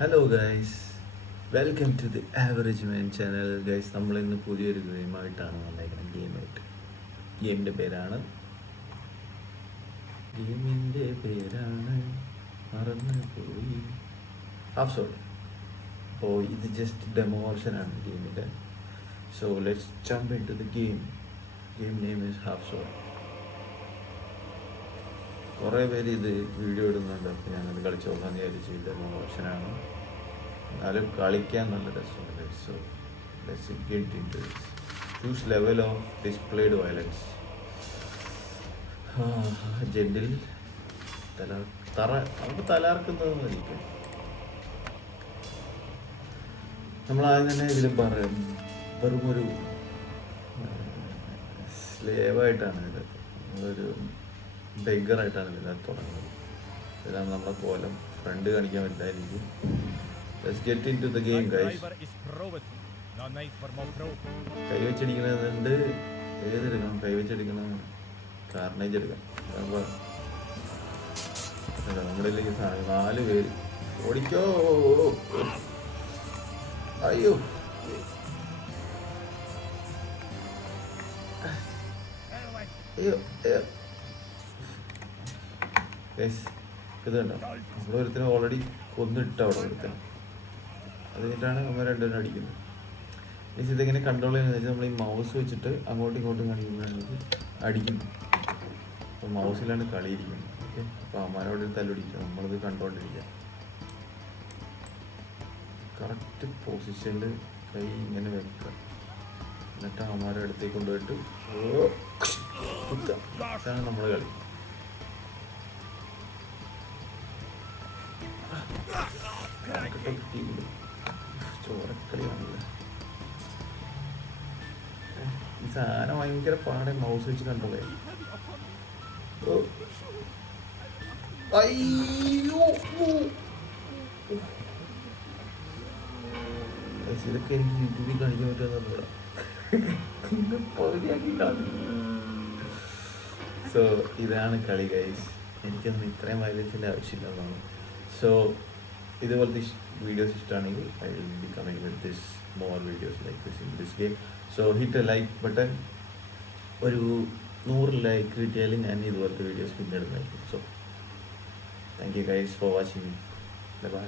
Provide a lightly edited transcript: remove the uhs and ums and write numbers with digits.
Hello guys, welcome to the average man channel. Guys, നമ്മളിന്ന് പുതിയൊരു ഗെയിമായിട്ടാണ് വന്നേക്കുന്നത്. ഗെയിമിൻ്റെ പേരാണ് മറന്നു പോയി ഹാഫ് സോൾ. അപ്പോൾ ഇത് ജസ്റ്റ് ഡെമോ വേർഷനാണ് ഗെയിമിൻ്റെ. So let's jump into the game. Game name is half soul. കുറേ പേര് ഇത് വീഡിയോ ഇടുന്നുണ്ട്, അപ്പോൾ ഞാനത് കളിച്ച് നോക്കാമെന്ന് വിചാരിച്ചു. ഡെമോ വേർഷനാണ്, എന്നാലും കളിക്കാൻ നല്ല രസമുണ്ട്. So let's get into this. Choose level of displayed violence. ജെൻഡിൽ നമുക്ക് തലർക്കുന്നത് മതിക്കും. നമ്മളാദ്യം തന്നെ ഇതിൽ വെറും ഒരു സ്ലേവായിട്ടാണ് ഇതിനകത്ത്, നമ്മളൊരു ബെഗറായിട്ടാണ് ഇതിനകത്ത് തുടങ്ങുന്നത്. ഇതാണ് നമ്മളെ കോലം. ഫ്രണ്ട് കാണിക്കാൻ പറ്റില്ലായിരിക്കും. Let's get into the game, guys. കൈവച്ചടിക്കണതുണ്ട്. ഏതെടുക്കണം? കൈവച്ചടിക്കണം, കാർണേജ് എടുക്കാം. നമ്മുടെ 4 പേര് ഓടിക്കോ. അയ്യോ, അയ്യോ ഇത് കണ്ടോ, നമ്മുടെ ഒരുത്തിനെ ഓൾറെഡി കൊന്നിട്ട് അവിടെ ഒരുത്തണം. അത് കഴിഞ്ഞിട്ടാണ് നമ്മൾ രണ്ടുപേരും അടിക്കുന്നത്. മീൻസ് ഇതെങ്ങനെ കൺട്രോൾ ചെയ്യുന്നത് വെച്ചാൽ നമ്മൾ ഈ മൗസ് വെച്ചിട്ട് അങ്ങോട്ടും ഇങ്ങോട്ടും കാണിക്കുന്നതാണെങ്കിൽ അടിക്കുന്നു. അപ്പോൾ മൗസിലാണ് കളിയിരിക്കുന്നത്. ഓക്കെ, അപ്പോൾ അമ്മാരോട് തല്ലുപിടിക്കുക, നമ്മളിത് കണ്ടുകൊണ്ടിരിക്കുക. കറക്റ്റ് പൊസിഷനിൽ കൈ ഇങ്ങനെ വെക്കുക, എന്നിട്ട് അമ്മാരെ അടുത്തേക്ക് കൊണ്ടുപോയിട്ട് കുത്തുക. ഇതാണ് നമ്മൾ കളി. ചോരക്കളിയാണല്ലേ ഈ സാധനം. ഭയങ്കര പാടെ മൗസ് വെച്ച് കൺട്രോൾ ചെയ്യാം. ഇതൊക്കെ എനിക്ക് യൂട്യൂബിൽ കാണിക്കാൻ പറ്റുമെന്നറിയില്ല. സോ ഇതാണ് കളി ഗൈസ്. എനിക്കൊന്നും ഇത്രയും വയലൻസിൻ്റെ ആവശ്യമില്ലെന്നാണ്. സോ ഇതുപോലത്തെ വീഡിയോസ് ഇഷ്ടമാണെങ്കിൽ I will be coming with this more videos like this in this game. So hit a like button. ഒരു 100 ലൈക്ക് കിട്ടിയാൽ ഞാൻ ഇതുപോലത്തെ വീഡിയോസ് പിന്നെ ഇടുന്നതായിരിക്കും. So thank you guys for watching. By.